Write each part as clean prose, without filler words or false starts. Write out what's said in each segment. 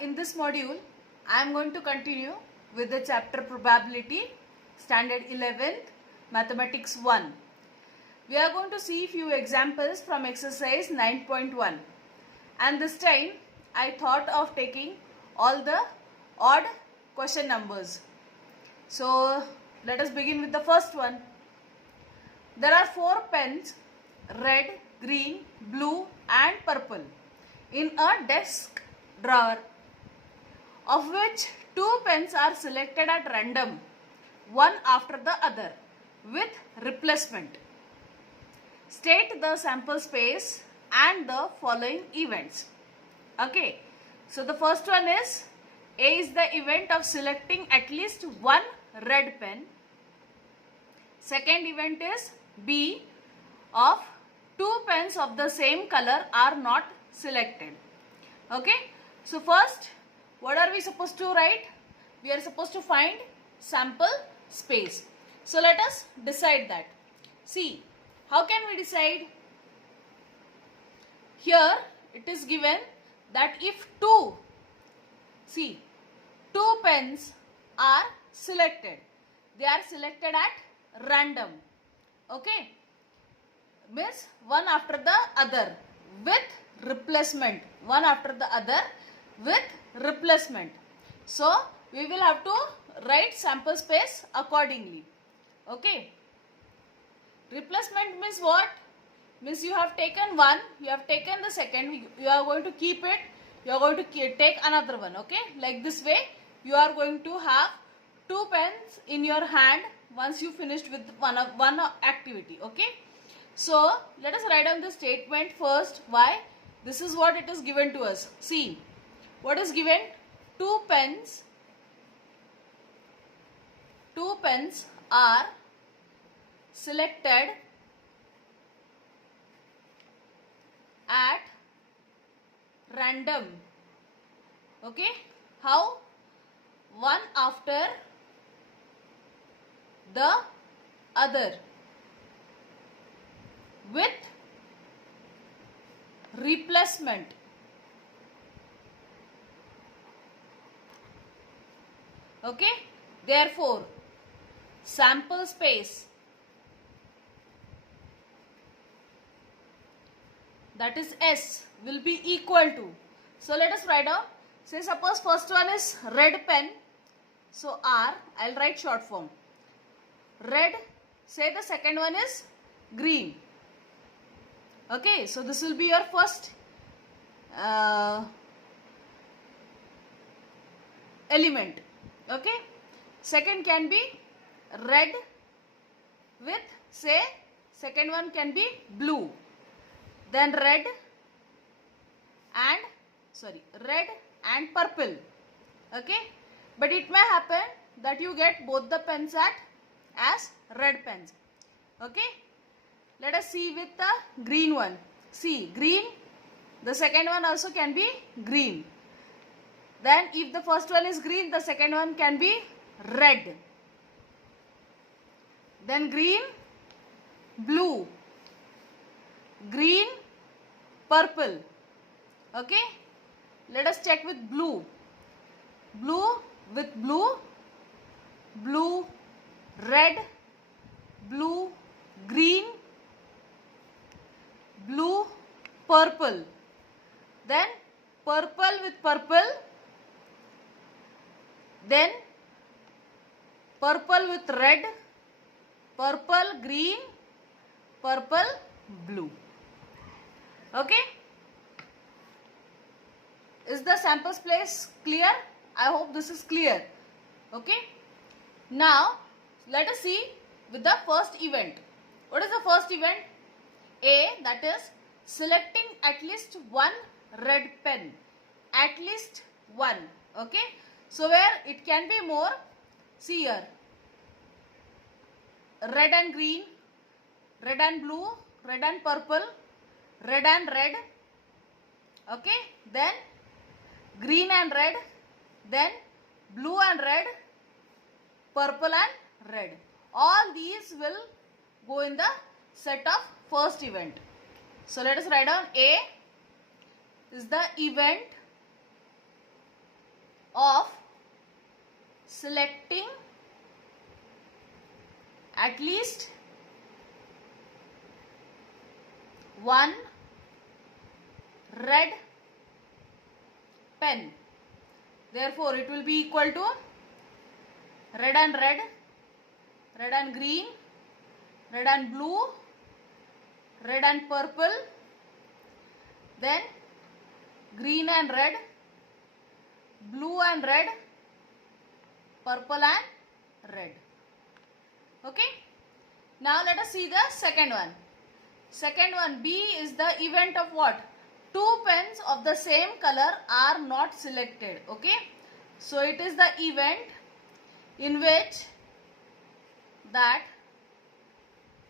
In this module, I am going to continue with the chapter Probability, Standard 11th, Mathematics 1. We are going to see few examples from exercise 9.1. And this time, I thought of taking all the odd question numbers. So, let us begin with the first one. There are 4 pens, red, green, blue and purple, in a desk drawer, of which 2 pens are selected at random, one after the other, with replacement. State the sample space and the following events. Okay, so the first one is, A is the event of selecting at least one red pen. Second event is B, of 2 pens of the same color are not selected. Okay, so first, what are we supposed to write? We are supposed to find sample space. So let us decide that. See, how can we decide? Here it is given that if 2 pens are selected, they are selected at random. Okay, means one after the other with replacement, one after the other with replacement. So we will have to write sample space accordingly. Okay, replacement means what? Means you have taken one, you have taken the second, you are going to keep it, you are going to take another one. Okay, like this way you are going to have 2 pens in your hand once you finished with one activity. Okay, so let us write down the statement first. Why? This is what it is given to us. See, what is given? 2 pens are selected at random. Okay, how? One after the other with replacement. Okay, therefore sample space, that is S, will be equal to, so let us write down. Say suppose first one is red pen, so R, I will write short form, red. Say the second one is green. Okay, so this will be your first element. Okay, second can be red with, say, second one can be blue, then red and purple. Okay, but it may happen that you get both the pens as red pens. Okay, let us see with the green one. See, green, the second one also can be green. Then if the first one is green, the second one can be red. Then green, blue, green, purple. Okay, let us check with blue. Blue with blue, blue, red, blue, green, blue, purple. Then purple with purple, then purple with red, purple, green, purple, blue. Okay, is the sample space clear? I hope this is clear. Okay, now let us see with the first event. What is the first event? A, that is selecting at least one red pen, at least one. Okay, so where it can be more, see here, red and green, red and blue, red and purple, red and red. Okay, then green and red, then blue and red, purple and red. All these will go in the set of first event. So let us write down A is the event of selecting at least one red pen. Therefore, it will be equal to red and red, red and green, red and blue, red and purple, then green and red, blue and red, purple and red. Okay. Now let us see the second one. Second one, B is the event of what? Two pens of the same color are not selected. Okay. So it is the event in which that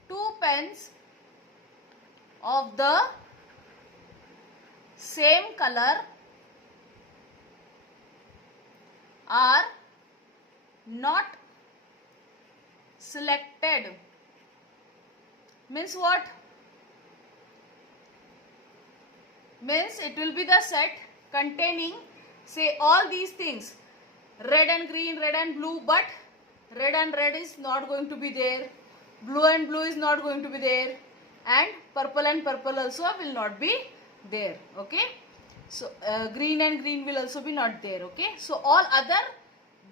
two pens of the same color are not selected. Means what? Means it will be the set containing, say, all these things, red and green, red and blue, but red and red is not going to be there, blue and blue is not going to be there, and purple also will not be there. Okay. So green and green will also be not there. Okay. So all other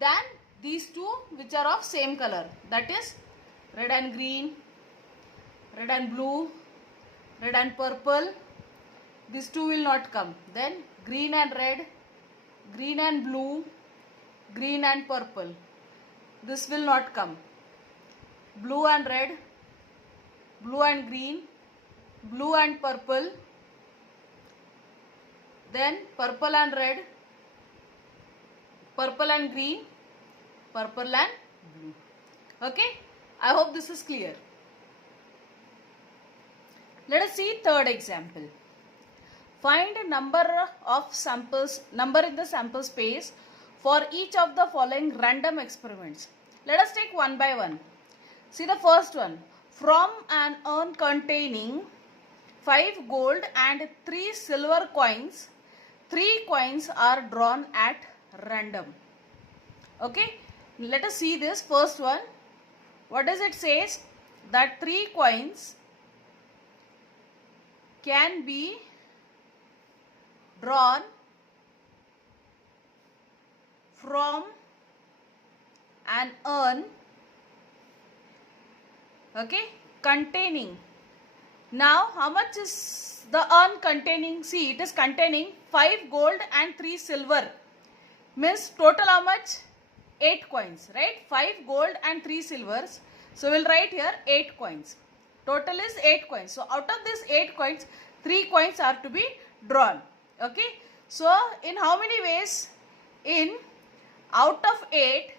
than these two which are of same color, that is red and green, red and blue, red and purple, these two will not come. Then green and red, green and blue, green and purple, this will not come. Blue and red, blue and green, blue and purple, then purple and red, purple and green, purple and blue. Okay. I hope this is clear. Let us see third example. Find number in the sample space for each of the following random experiments. Let us take one by one. See the first one. From an urn containing 5 gold and 3 silver coins, 3 coins are drawn at random. Okay. Let us see this first one. What does it say? That 3 coins can be drawn from an urn, okay, containing. Now how much is the urn containing? See, it is containing 5 gold and 3 silver. Means total how much? 8 coins, right? 5 gold and 3 silvers. So we'll write here 8 coins. Total is 8 coins. So out of these 8 coins, 3 coins are to be drawn. Okay. So in how many ways? In out of 8,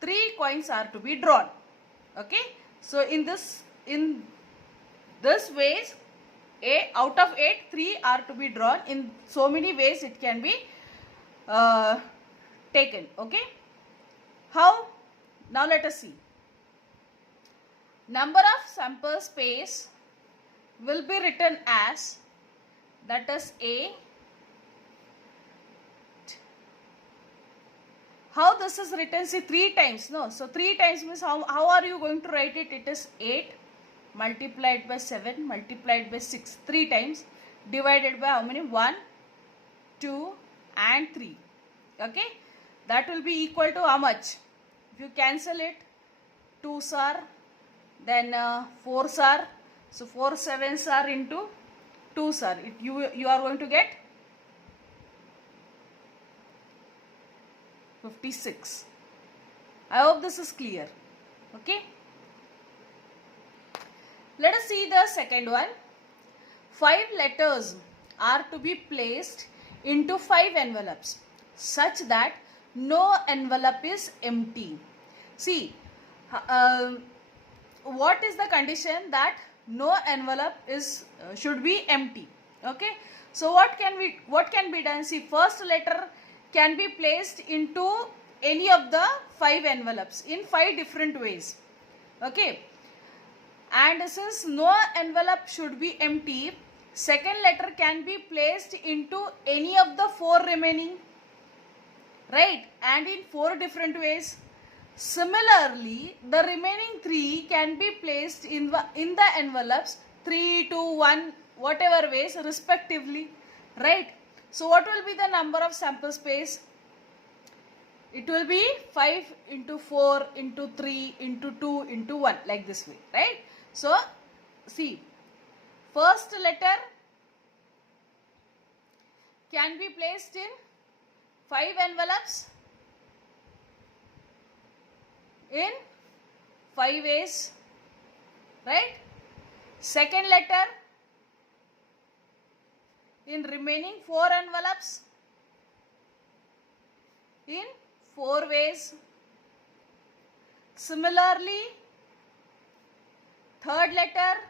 3 coins are to be drawn. Okay. So in this ways, out of 8, 3 are to be drawn. In so many ways it can be taken. Okay. How? Now let us see. Number of sample space will be written as, that is A. How this is written? See, 3 times. No. So 3 times means how are you going to write it? It is 8 multiplied by 7 multiplied by 6. 3 times divided by how many? 1, 2 and 3. Okay. That will be equal to how much? If you cancel it, 2s are, then 4s are. So 4 7s are into 2s are. You are going to get 56. I hope this is clear. Okay. Let us see the second one. 5 letters are to be placed into 5 envelopes such that no envelope is empty. See, what is the condition? That no envelope is should be empty. Okay. So what can be done? See, first letter can be placed into any of the 5 envelopes in 5 different ways. Okay. And since no envelope should be empty, second letter can be placed into any of the 4 remaining. right, and in 4 different ways. Similarly, the remaining 3 can be placed in the envelopes 3, 2, 1, whatever ways respectively, right. So what will be the number of sample space? It will be 5 into 4 into 3 into 2 into 1, like this way, right. So see, first letter can be placed in 5 envelopes in 5 ways, right. Second letter in remaining 4 envelopes in 4 ways. Similarly, third letter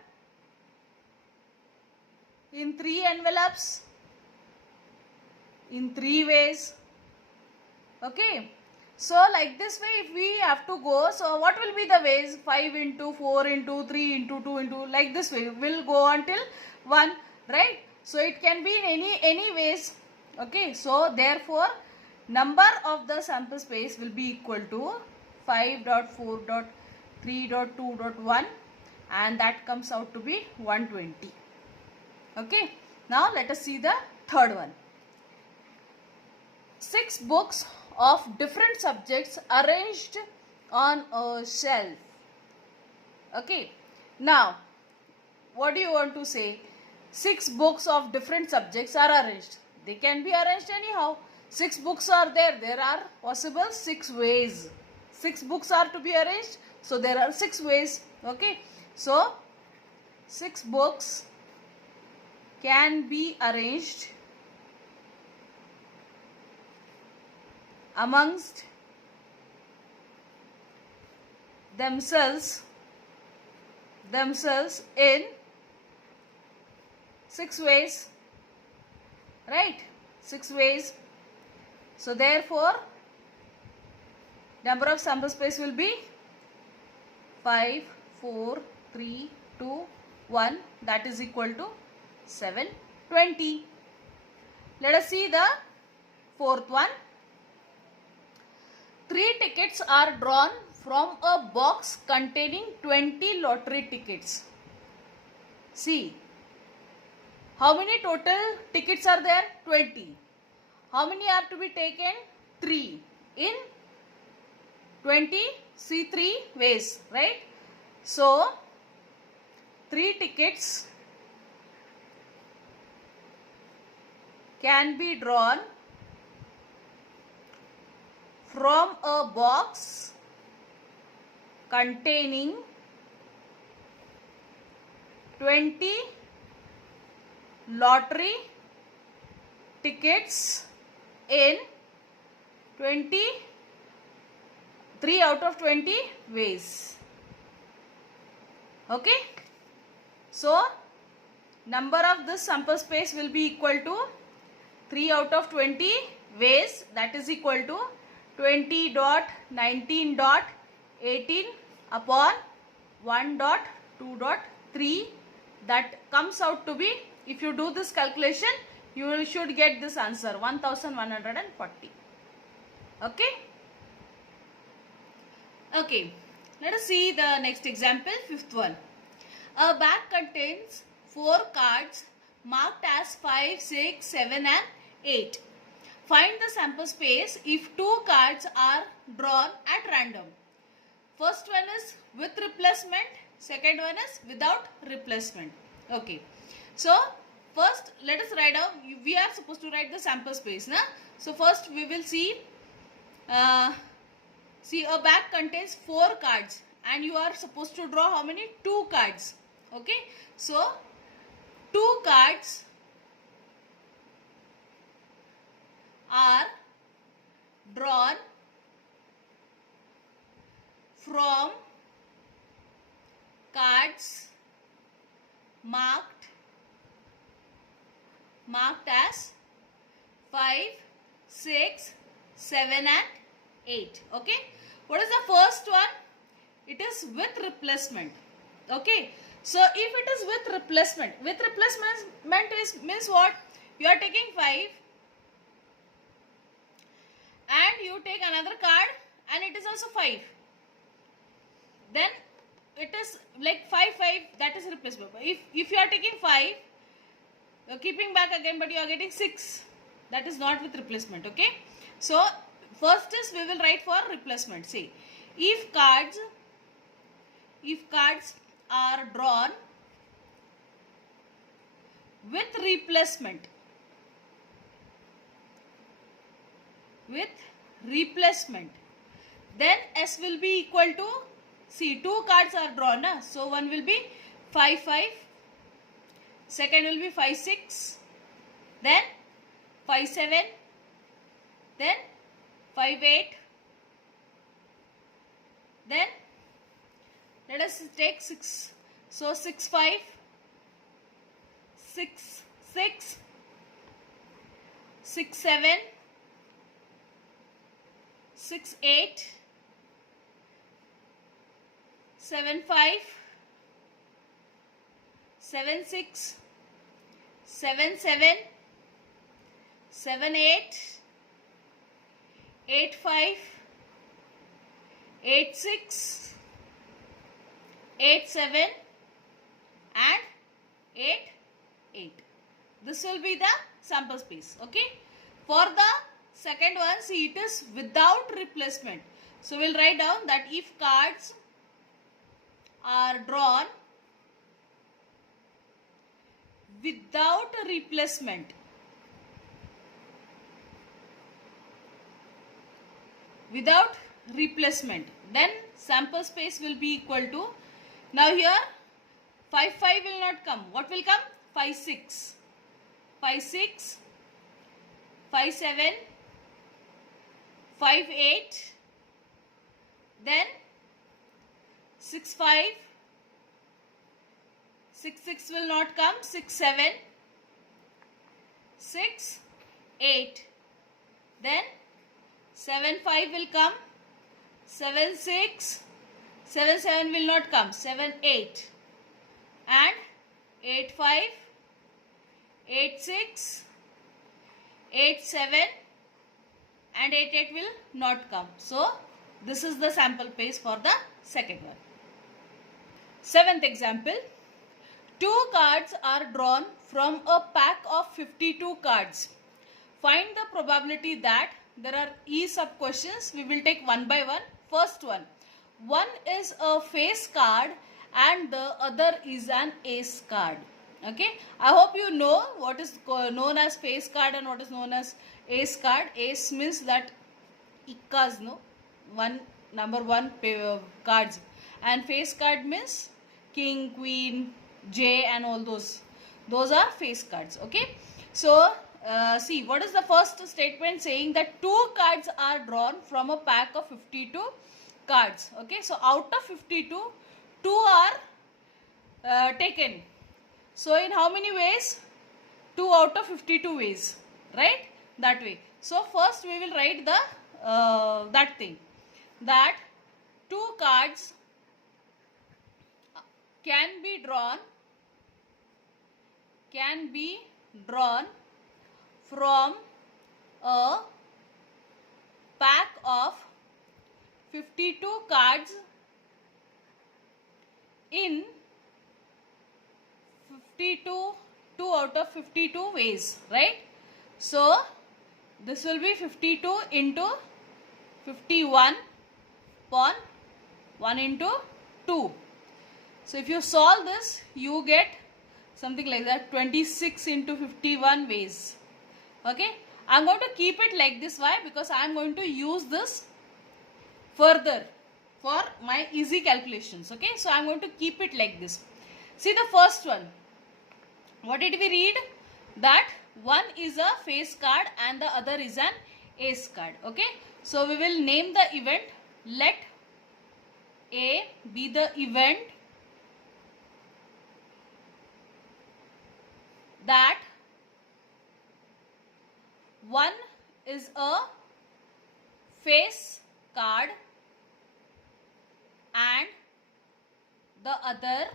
in 3 envelopes in 3 ways. Okay. So like this way if we have to go, so what will be the ways? 5 into 4 into 3 into 2 into, like this way will go until 1, right. So it can be in any ways. Okay. So therefore number of the sample space will be equal to 5.4.3.2.1 and that comes out to be 120. Okay. Now let us see the third one. 6 books of different subjects arranged on a shelf. Okay. Now, what do you want to say? 6 books of different subjects are arranged. They can be arranged anyhow. 6 books are there. There are possible 6 ways. 6 books are to be arranged. So, there are 6 ways. Okay. So, 6 books can be arranged amongst themselves in 6 ways, right. 6 ways. So therefore number of sample space will be 5, 4, 3, 2, 1, that is equal to 720. Let us see the fourth one. 3 tickets are drawn from a box containing 20 lottery tickets. See, how many total tickets are there? 20. How many are to be taken? 3. In 20, see 3 ways, right? So, 3 tickets can be drawn from a box containing 20 lottery tickets in 3 out of 20 ways. Okay. So, number of this sample space will be equal to 3 out of 20 ways, that is equal to 20.19.18 upon 1.2.3, that comes out to be, if you do this calculation, you should get this answer 1140. Okay. Okay. Let us see the next example, fifth one. A bag contains 4 cards marked as 5, 6, 7 and 8. Find the sample space if 2 cards are drawn at random. First one is with replacement, second one is without replacement. Okay. So, first let us write down, we are supposed to write the sample space. Na? So, first we will see, a bag contains 4 cards and you are supposed to draw how many? 2 cards. Okay. So, 2 cards are drawn from cards marked as 5, 6, 7 and 8. Okay. What is the first one? It is with replacement. Okay. So, if it is with replacement means what? You are taking 5 and you take another card and it is also 5. Then it is like 5, 5, that is replaceable. If you are taking 5, you're keeping back again, but you are getting 6. That is not with replacement, okay? So, first is we will write for replacement. See, if cards are drawn with replacement, then S will be equal to, see, 2 cards are drawn, so one will be 5, 5, second will be 5, 6, then 5, 7, then 5, 8, then let us take 6, so 6, 5, 6, 6, 6, 7, 6, 8, 7, 5, 7, 6, 7, 7, 7, 8, 8, 5, 8, 6, 8, 7 and 8, 8. This will be the sample space, okay? For the second one, see, it is without replacement. So, we will write down that if cards are drawn without replacement, then sample space will be equal to, now here 5, 5 will not come. What will come? 5, 6, 5, 6, 5, 7, 5, 8, then 6, 5, 6, 6 will not come, 6, 7, 6, 8, then 7, 5 will come, 7, 6, 7, 7 will not come, 7, 8, and 8, 5, 8, 6, 8, 7 and 8, 8 will not come. So, this is the sample space for the second one. Seventh example. 2 cards are drawn from a pack of 52 cards. Find the probability that there are E sub questions. We will take one by one. First one. One is a face card and the other is an ace card. Okay. I hope you know what is known as face card and what is known as ace card. Ace means that ikkas, no? Number one cards. And face card means king, queen, J and all those. Those are face cards. Okay. So, see, what is the first statement saying? That 2 cards are drawn from a pack of 52 cards. Okay. So, out of 52, 2 are taken. So, in how many ways? 2 out of 52 ways. Right? That way. So, first we will write the that thing. That 2 cards can be drawn from a pack of 52 cards in 2 out of 52 ways, right? So, this will be 52 into 51 upon 1 into 2. So, if you solve this, you get something like that, 26 into 51 ways. Okay. I am going to keep it like this. Why? Because I am going to use this further for my easy calculations. Okay. So, I am going to keep it like this. See the first one. What did we read? That one is a face card and the other is an ace card. Okay. So, we will name the event. Let A be the event that one is a face card and the other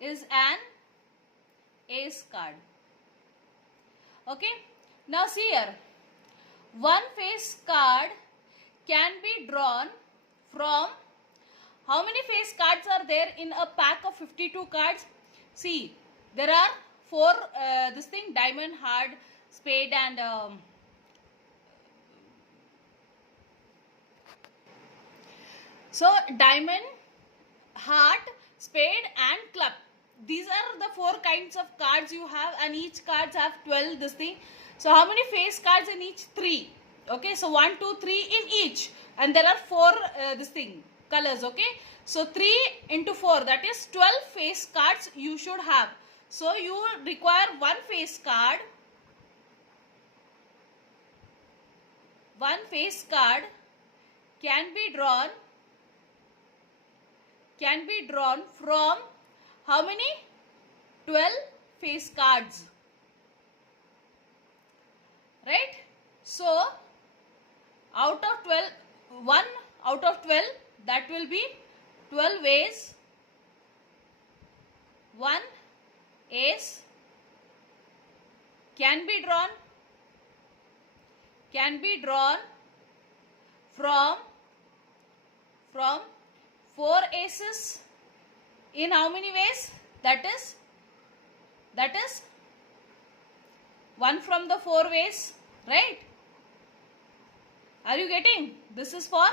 is an ace card. Okay. Now see here. one face card can be drawn from, how many face cards are there in a pack of 52 cards? See, there are four, this thing, diamond, heart, spade and so diamond, heart, spade and club. These are the four kinds of cards you have, and each cards have 12 this thing. So how many face cards in each? 3. Okay, so 1, 2, 3 in each, and there are 4 this thing, colors. Okay, so 3 into 4, that is 12 face cards you should have. So you require one face card. One face card can be drawn from how many? 12 face cards, right? So out of 12, 1 out of 12, that will be 12 ways. 1 ace can be drawn from 4 aces in how many ways? That is 1 from the 4 ways, right? Are you getting? This is for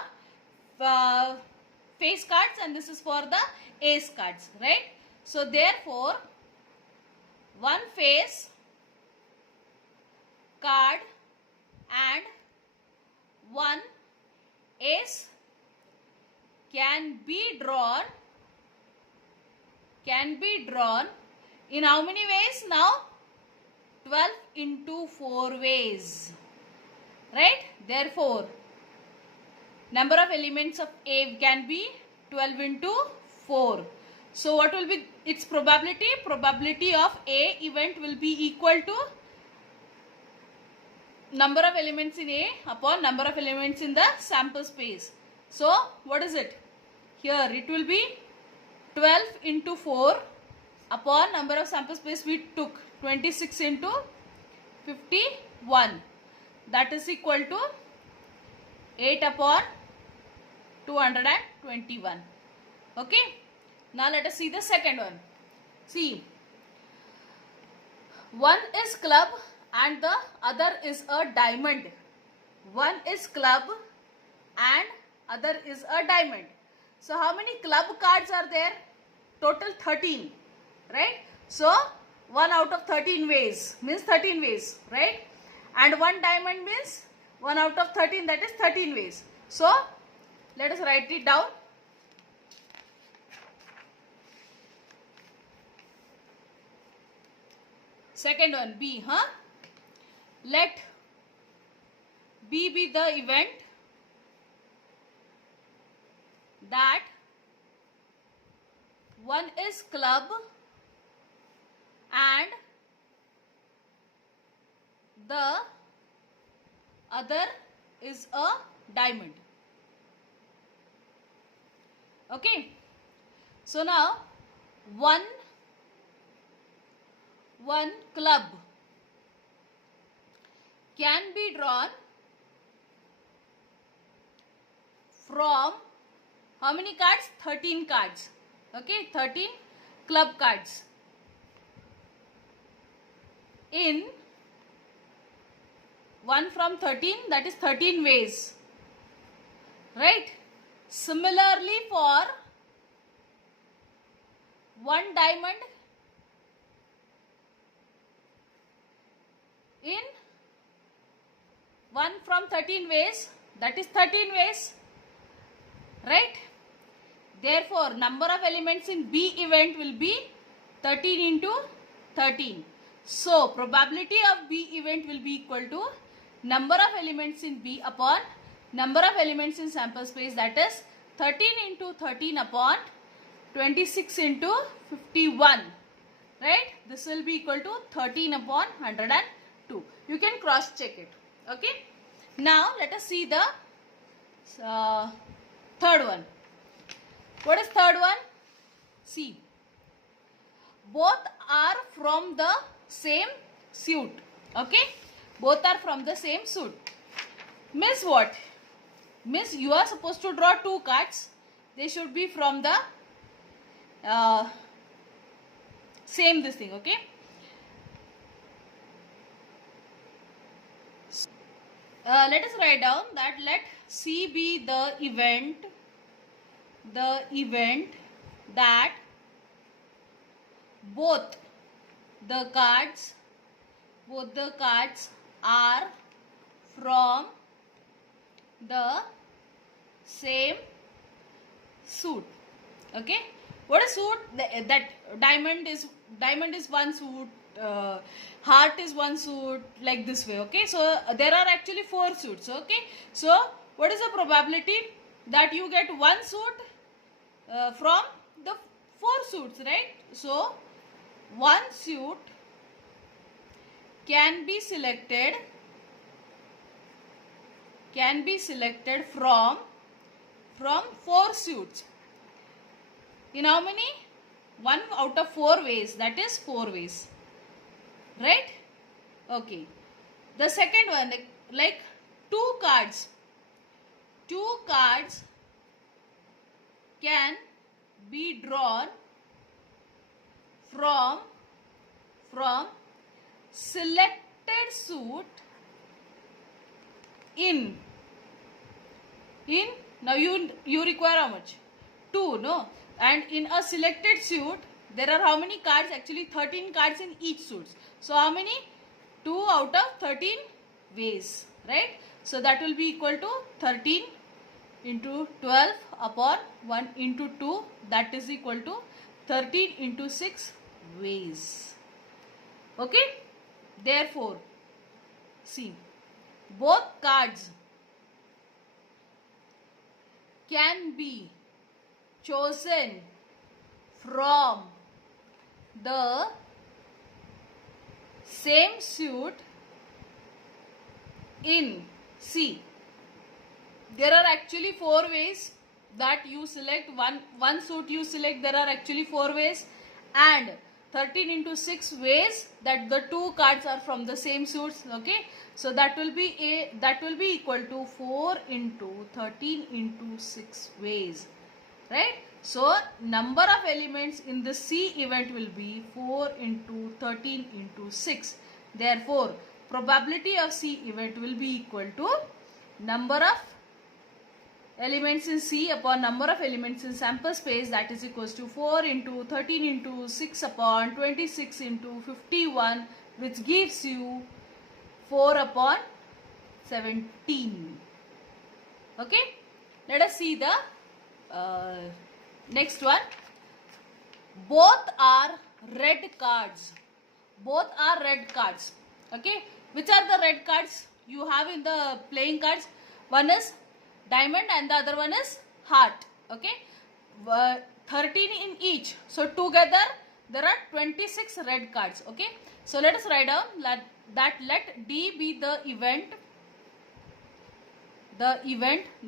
face cards and this is for the ace cards, right? So therefore, one face card and one ace can be drawn in how many ways now? 12 into 4 ways, right? Therefore, number of elements of A can be 12 into 4. So what will be its probability? Probability of A event will be equal to number of elements in A upon number of elements in the sample space. So what is it? Here it will be 12 into 4 upon number of sample space we took, 26 into 51. That is equal to 8 upon 221. Okay. Now let us see the second one. See, one is club and the other is a diamond. One is club and other is a diamond. So how many club cards are there? Total 13, right? So 1 out of 13 ways means 13 ways, right? And one diamond means 1 out of 13, that is 13 ways. So let us write it down. Second one, B, let B be the event that one is club and the other is a diamond. Okay. So now one club can be drawn from how many cards? 13 cards. Okay, 13 club cards in 1 from 13, that is 13 ways, right? Similarly for one diamond in 1 from 13 ways, that is 13 ways, right? Therefore, number of elements in B event will be 13 into 13. So, probability of B event will be equal to number of elements in B upon number of elements in sample space, that is 13 into 13 upon 26 into 51, right? This will be equal to 13 upon 102. You can cross check it. Okay. Now, let us see the third one. What is third one? See, both are from the same suit. Okay, both are from the same suit. Miss what? Miss, you are supposed to draw 2 cards. They should be from the same this thing, okay? Let us write down that let C be the event that both the cards are from the same suit. Okay, what is suit? That diamond is one suit, heart is one suit, like this way. Okay, so there are actually 4 suits. Okay, so what is the probability that you get one suit from the 4 suits, right? So one suit can be selected from 4 suits. In how many? 1 out of 4 ways, that is 4 ways, right? Okay, the second one, like 2 cards can be drawn from selected suit in now you require how much? 2, no? And in a selected suit there are how many cards? Actually 13 cards in each suit. So how many? 2 out of 13 ways, right? So that will be equal to 13 into 12 upon 1 into 2, that is equal to 13 into 6 ways. Okay, therefore see, both cards can be chosen from the same suit in C. There are actually 4 ways that you select one suit you select. There are actually 4 ways, and 13 into 6 ways that the 2 cards are from the same suits. Okay, so that will be equal to 4 into 13 into 6 ways, right? So number of elements in the C event will be 4 into 13 into 6. Therefore probability of C event will be equal to number of elements in C upon number of elements in sample space, that is equals to 4 into 13 into 6 upon 26 into 51, which gives you 4 upon 17. Okay, let us see the next one. Both are red cards. Okay, which are the red cards you have in the playing cards? One is diamond and the other one is heart. Okay, 13 in each, so together there are 26 red cards. Okay, so let us write down that let D be the event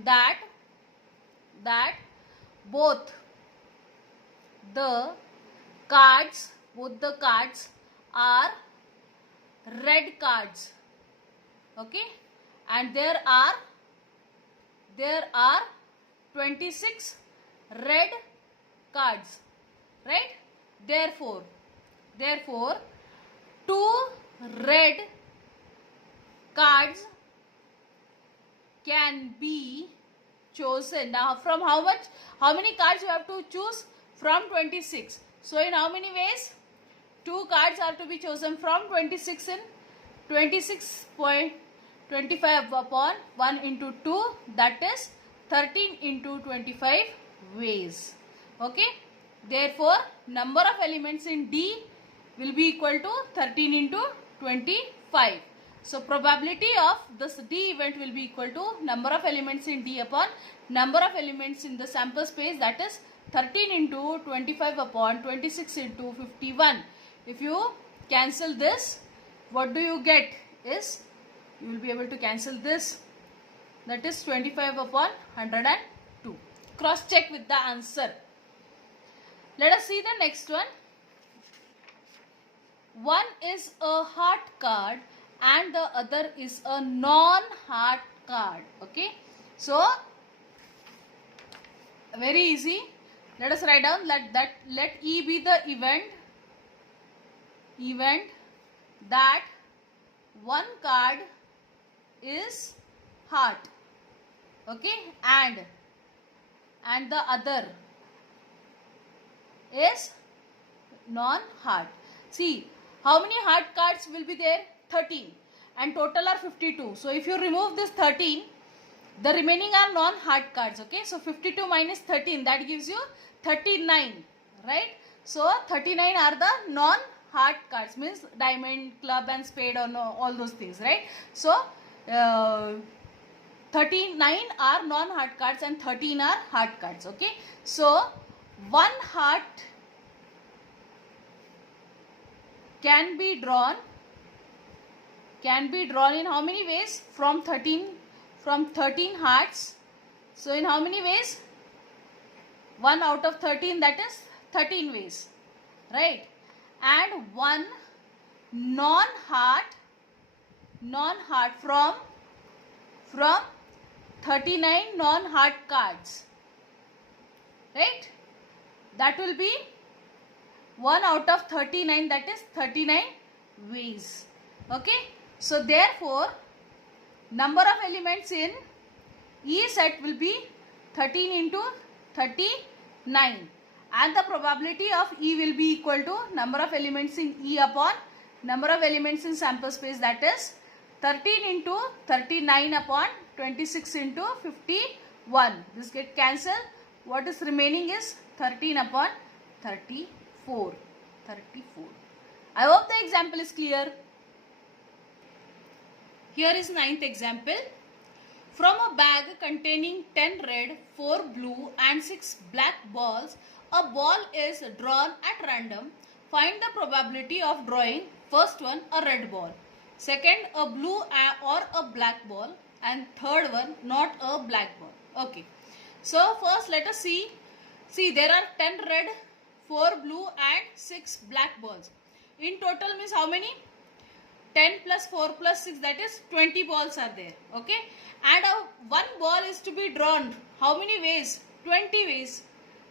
that both the cards are red cards. Okay, and there are 26 red cards, right? Therefore 2 red cards can be chosen. Now from how many cards you have to choose? From 26. So in how many ways? 2 cards are to be chosen from 26 in 26.25 upon 1 into 2, that is 13 into 25 ways. Okay, therefore number of elements in D will be equal to 13 into 25. So probability of this D event will be equal to number of elements in D upon number of elements in the sample space, that is 13 into 25 upon 26 into 51. If you cancel this, what do you get is, you will be able to cancel this, that is 25 upon 102. Cross check with the answer. Let us see the next one. One is a heart card and the other is a non-heart card. Okay, so very easy. Let us write down let E be the event that one card is heart, okay, and the other is non-heart. See, how many heart cards will be there? 13, and total are 52. So if you remove this 13, the remaining are non-heart cards. Okay, so 52 minus 13, that gives you 39, right? So 39 are the non-heart cards, means diamond, club and spade, or no, all those things, right? So 39 are non-heart cards and 13 are heart cards. Okay, so one heart can be drawn in how many ways? From 13 hearts. So in how many ways? 1 out of 13, that is 13 ways, right? And one non-heart from 39 non-heart cards, right? That will be 1 out of 39, that is 39 ways. Okay, so therefore number of elements in E set will be 13 into 39, and the probability of E will be equal to number of elements in E upon number of elements in sample space, that is 13 into 39 upon 26 into 51. This get cancelled. What is remaining is 13 upon 34. I hope the example is clear. Here is 9th example. From a bag containing 10 red, 4 blue and 6 black balls, a ball is drawn at random. Find the probability of drawing first one a red ball, second a blue or a black ball, and third one not a black ball. Okay, so first let us see there are 10 red, 4 blue and 6 black balls. In total means how many? 10 plus 4 plus 6, that is 20 balls are there. Okay, and one ball is to be drawn how many ways? 20 ways,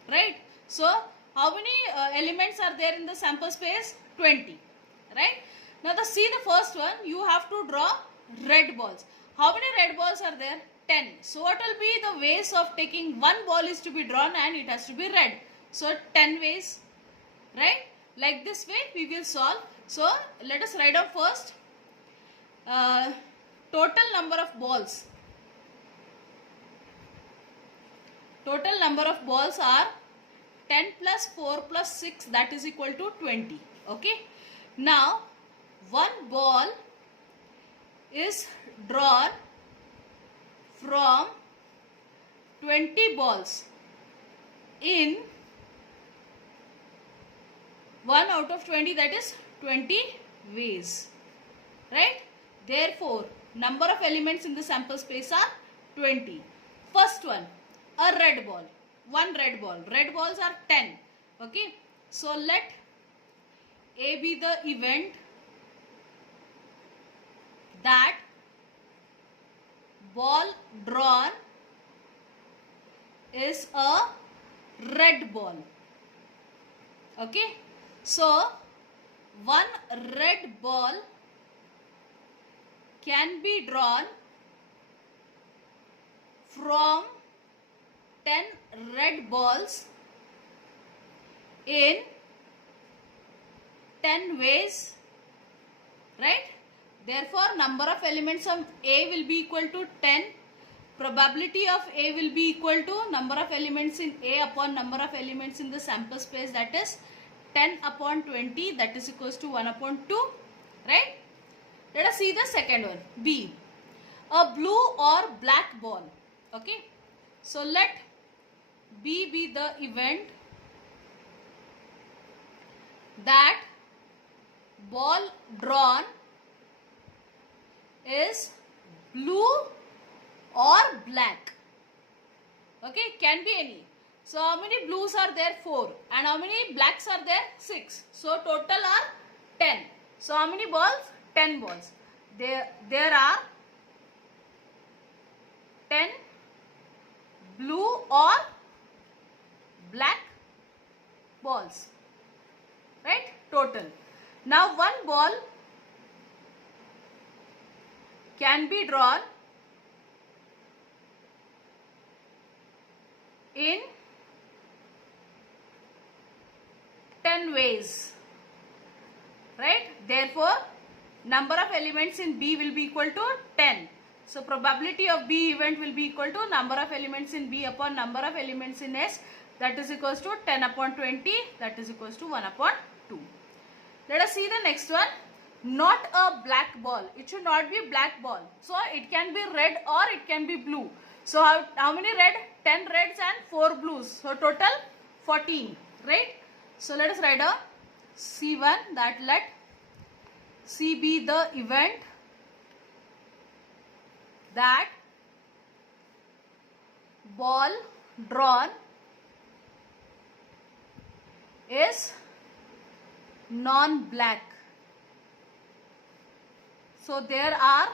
right? So how many elements are there in the sample space? 20, right? Now see the first one, you have to draw red balls. How many red balls are there? 10. So what will be the ways of taking one ball is to be drawn and it has to be red? So 10 ways, right? Like this way we will solve. So let us write down first total number of balls. Total number of balls are 10 plus 4 plus 6, that is equal to 20. Okay. Now one ball is drawn from 20 balls in 1 out of 20, that is 20 ways, right? Therefore number of elements in the sample space are 20. First one, a red ball, one red ball. Red balls are 10. Okay, so let A be the event that ball drawn is a red ball. Okay, so one red ball can be drawn from 10 red balls in 10 ways, right? Therefore number of elements of A will be equal to 10. Probability of A will be equal to number of elements in A upon number of elements in the sample space, that is 10 upon 20, that is equals to 1 upon 2, right? Let us see the second one, B. A blue or black ball. Okay, so let B be the event that ball drawn is blue or black. Okay, can be any. So how many blues are there? 4. And how many blacks are there? 6. So total are 10. So how many balls? 10 balls. There are 10 blue or black balls, right? Total. Now one ball can be drawn in 10 ways, right? Therefore, number of elements in B will be equal to 10. So, probability of B event will be equal to number of elements in B upon number of elements in S, that is equals to 10 upon 20, that is equals to 1 upon 2. Let us see the next one. Not a black ball. It should not be black ball. So, it can be red or it can be blue. So, how many red? 10 reds and 4 blues. So, total 14, right? So, let us write a C1, that let C be the event that ball drawn is non-black. So there are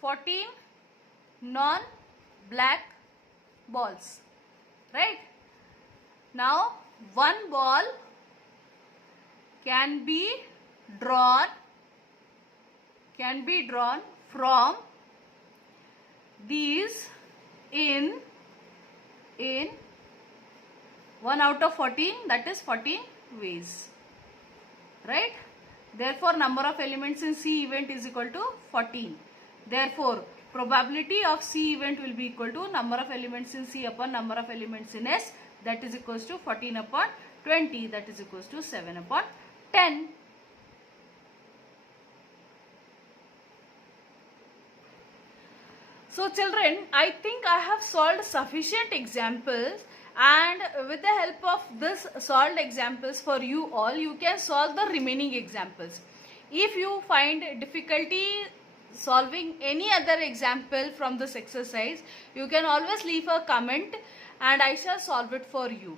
14 non-black balls, right? Now one ball can be drawn from these in 1 out of 14, that is 14 ways, right? Therefore, number of elements in C event is equal to 14. Therefore, probability of C event will be equal to number of elements in C upon number of elements in S, that is equals to 14 upon 20, that is equals to 7 upon 10. So children, I think I have solved sufficient examples, and with the help of this solved examples for you all, you can solve the remaining examples. If you find difficulty solving any other example from this exercise, you can always leave a comment and I shall solve it for you.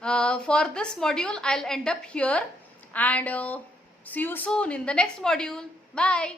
For this module, I'll end up here, and see you soon in the next module. Bye.